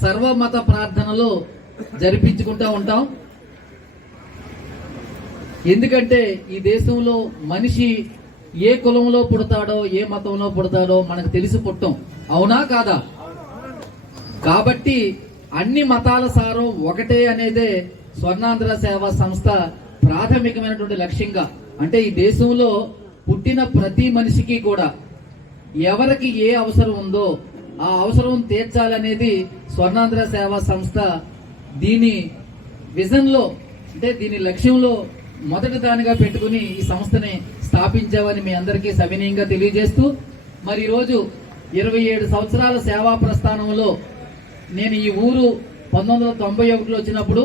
సర్వమత ప్రార్థనలు జరిపించుకుంటా ఉంటాం. ఎందుకంటే ఈ దేశంలో మనిషి ఏ కులంలో పుడతాడో ఏ మతంలో పుడతాడో మనకు తెలిసి పుట్టం. అవునా కాదా? కాబట్టి అన్ని మతాల సారం ఒకటే అనేదే స్వర్ణాంధ్ర సేవా సంస్థ ప్రాథమికమైనటువంటి లక్ష్యంగా. అంటే ఈ దేశంలో పుట్టిన ప్రతి మనిషికి కూడా ఎవరికి ఏ అవసరం ఉందో ఆ అవసరం తీర్చాలనేది స్వర్ణాంధ్ర సేవా సంస్థ దీని విజన్లో అంటే దీని లక్ష్యంలో మొదటి దానిగా పెట్టుకుని ఈ సంస్థని స్థాపించామని మీ అందరికీ సవినయంగా తెలియజేస్తూ మరి ఈరోజు ఇరవై ఏడు సంవత్సరాల సేవా ప్రస్థానంలో నేను ఈ ఊరు పంతొమ్మిది వందల తొంభై ఒకటిలో వచ్చినప్పుడు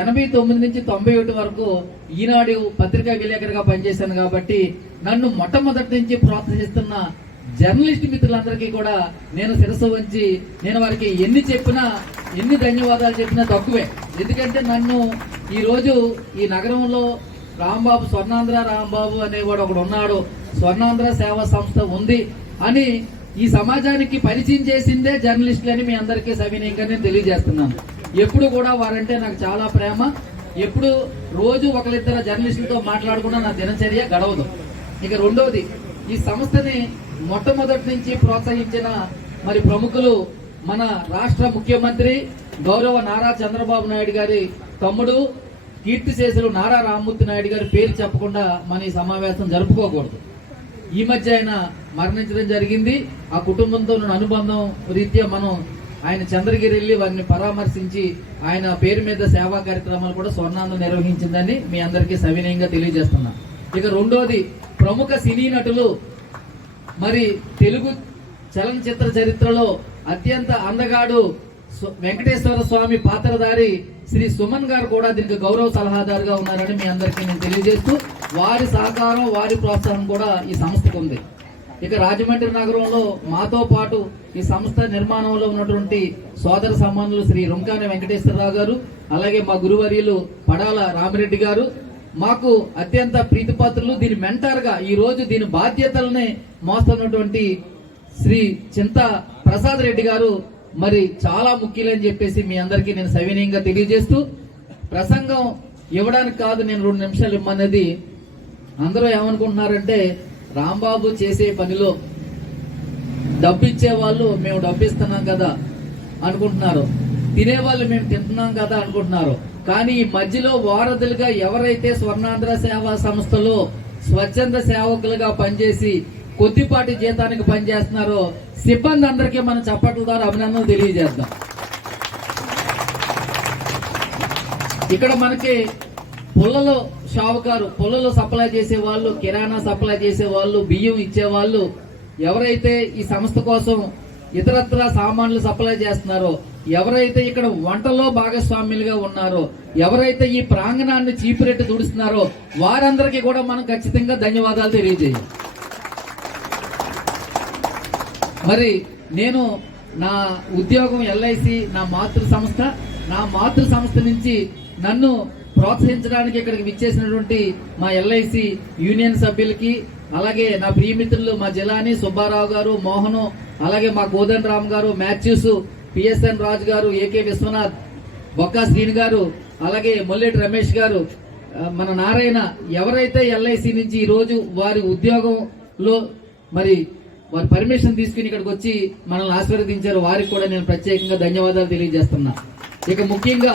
ఎనభై తొమ్మిది నుంచి తొంభై ఒకటి వరకు ఈనాడు పత్రికా విలేకరిగా పనిచేశాను కాబట్టి నన్ను మొట్టమొదటి నుంచి ప్రోత్సహిస్తున్న జర్నలిస్ట్ మిత్రులందరికీ కూడా నేను శిరస్సు వంచి నేను వారికి ఎన్ని చెప్పినా ఎన్ని ధన్యవాదాలు చెప్పినా తక్కువే. ఎందుకంటే నన్ను ఈరోజు ఈ నగరంలో రాంబాబు స్వర్ణాంధ్ర రాంబాబు అనేవాడు ఒకడు ఉన్నాడు. స్వర్ణాంధ్ర సేవా సంస్థ ఉంది అని ఈ సమాజానికి పరిచయం చేసిందే జర్నలిస్టులని మీ అందరికీ సవినీయంగా నేను తెలియజేస్తున్నాను. ఎప్పుడు కూడా వారంటే నాకు చాలా ప్రేమ. ఎప్పుడు రోజు ఒకరిద్దరు జర్నలిస్టులతో మాట్లాడకుండా నా దినచర్య గడవదు. ఇక రెండవది ఈ సంస్థని మొట్టమొదటి నుంచి ప్రోత్సహించిన మరి ప్రముఖులు మన రాష్ట్ర ముఖ్యమంత్రి గౌరవ నారా చంద్రబాబు నాయుడు గారి తమ్ముడు కీర్తిశేషులు నారా రామ్మూర్తి నాయుడు గారి పేరు చెప్పకుండా మన ఈ సమావేశం జరుపుకోకూడదు. ఈ మధ్య ఆయన మరణించడం జరిగింది. ఆ కుటుంబంతో అనుబంధం రీత్యా మనం ఆయన చంద్రగిరి వెళ్ళి వారిని పరామర్శించి ఆయన పేరు మీద సేవా కార్యక్రమాలు కూడా స్వర్ణాందం నిర్వహించిందని మీ అందరికీ సవినయంగా తెలియజేస్తున్నా ఇక రెండోది ప్రముఖ సినీ నటులు మరి తెలుగు చలనచిత్ర చరిత్రలో అత్యంత అందగాడు వెంకటేశ్వర స్వామి పాత్రధారి శ్రీ సుమన్ గారు కూడా దీనికి గౌరవ సలహాదారుగా ఉన్నారని మీ అందరికీ నేను తెలియజేస్తూ వారి సహకారం వారి ప్రోత్సాహం కూడా ఈ సంస్థకు ఉంది. ఇక రాజమండ్రి నగరంలో మాతో పాటు ఈ సంస్థ నిర్మాణంలో ఉన్నటువంటి సోదర సంబంధులు శ్రీ రుంకాని వెంకటేశ్వరరావు గారు అలాగే మా గురువర్యులు పడాల రామిరెడ్డి గారు. మాకు అత్యంత ప్రీతిపాత్రులు. దీని మెంటార్గా ఈరోజు దీని బాధ్యతలనే మోస్తున్నటువంటి శ్రీ చింత ప్రసాద్ రెడ్డి గారు మరి చాలా ముఖ్యులని చెప్పేసి మీ అందరికీ నేను సవినయంగా తెలియజేస్తూ ప్రసంగం ఇవ్వడానికి కాదు నేను రెండు నిమిషాలు ఇమ్మన్నది. అందరూ ఏమనుకుంటున్నారంటే రాంబాబు చేసే పనిలో డబ్బు ఇచ్చే వాళ్ళు మేము డబ్బు ఇస్తున్నాం కదా అనుకుంటున్నారు. తినేవాళ్ళు మేము తింటున్నాం కదా అనుకుంటున్నారు. కానీ ఈ మధ్యలో వారధులుగా ఎవరైతే స్వర్ణాంధ్ర సేవా సంస్థలో స్వచ్ఛంద సేవకులుగా పనిచేసి కొద్దిపాటి జీతానికి పనిచేస్తున్నారో సిబ్బంది అందరికీ మనం చప్పట్ల ద్వారా అభినందనలు తెలియజేద్దాం. ఇక్కడ మనకి పుల్లలో షావుకారు పుల్లలో సప్లై చేసే వాళ్ళు కిరాణా సప్లై చేసే వాళ్ళు బియ్యం ఇచ్చే వాళ్ళు ఎవరైతే ఈ సంస్థ కోసం ఇతరత్ర సామాన్లు సప్లై చేస్తున్నారో ఎవరైతే ఇక్కడ వంటలో భాగస్వామ్యులుగా ఉన్నారో ఎవరైతే ఈ ప్రాంగణాన్ని చీపురెట్టి దుడుస్తున్నారో వారందరికీ కూడా మనం ఖచ్చితంగా ధన్యవాదాలు తెలియజేయాలి. మరి నేను నా ఉద్యోగం ఎల్ఐసి నా మాతృ సంస్థ నా మాతృ సంస్థ నుంచి నన్ను ప్రోత్సహించడానికి ఇక్కడికి విచ్చేసినటువంటి మా ఎల్ఐసి యూనియన్ సభ్యులకి అలాగే నా ప్రియమిత్రులు మా జిలాని సుబ్బారావు గారు మోహను అలాగే మా కోదన్ రామ్ గారు మాథ్యూస్ పిఎస్ఎన్ రాజు గారు ఏకే విశ్వనాథ్ బొక్కా శ్రీని గారు అలాగే మొల్లెటి రమేష్ గారు మన నారాయణ ఎవరైతే ఎల్ఐసి నుంచి ఈరోజు వారి ఉద్యోగంలో మరి వారి పర్మిషన్ తీసుకుని ఇక్కడికి వచ్చి మనల్ని ఆశీర్వదించారు. వారికి కూడా నేను ప్రత్యేకంగా ధన్యవాదాలు తెలియజేస్తున్నా. ఇక ముఖ్యంగా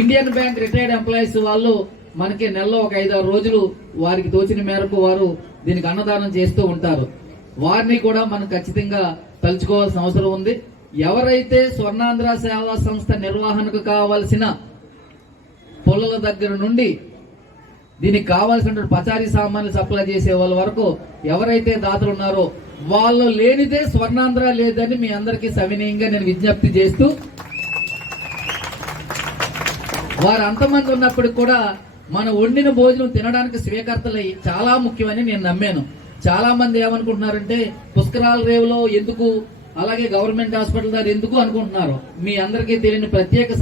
ఇండియన్ బ్యాంక్ రిటైర్డ్ ఎంప్లాయీస్ వాళ్ళు మనకి నెలలో ఒక ఐదారు రోజులు వారికి తోచిన మేరకు వారు దీనికి అన్నదానం చేస్తూ ఉంటారు. వారిని కూడా మనం ఖచ్చితంగా తలుచుకోవాల్సిన అవసరం ఉంది. ఎవరైతే స్వర్ణాంధ్ర సేవా సంస్థ నిర్వహణకు కావలసిన పొలాల దగ్గర నుండి దీనికి కావాల్సిన పచారీ సామాన్లు సప్లై చేసే వాళ్ళ వరకు ఎవరైతే దాతలు ఉన్నారో వాళ్ళు లేనిదే స్వర్ణాంధ్ర లేదని మీ అందరికీ సవినీయంగా నేను విజ్ఞప్తి చేస్తూ వారు అంతమంది ఉన్నప్పటికి కూడా మన వండిన భోజనం తినడానికి స్వీకర్తలై చాలా ముఖ్యమని నేను నమ్మాను. చాలా మంది ఏమనుకుంటున్నారంటే పుష్కరాల రేవులో ఎందుకు అలాగే గవర్నమెంట్ హాస్పిటల్ దగ్గర ఎందుకు అనుకుంటున్నారు? మీ అందరికీ తెలియని ప్రత్యేక